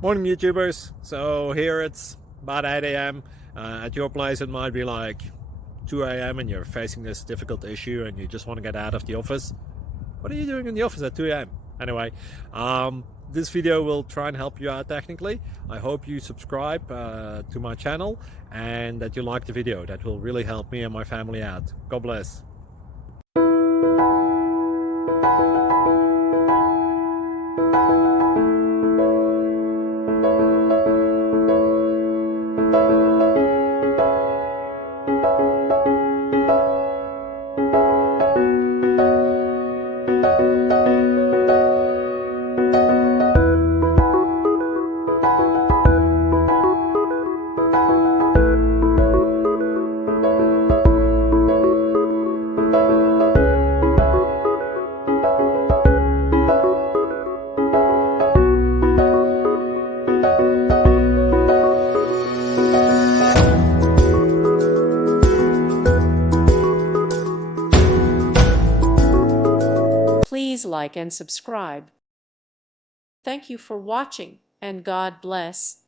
Morning YouTubers. So here it's about 8 a.m. At your place it might be like 2 a.m. and you're facing this difficult issue and you just want to get out of the office. What are you doing in the office at 2 a.m.? Anyway, this video will try and help you out technically. I hope you subscribe to my channel and that you like the video. That will really help me and my family out. God bless. Please like and subscribe. Thank you for watching, and God bless.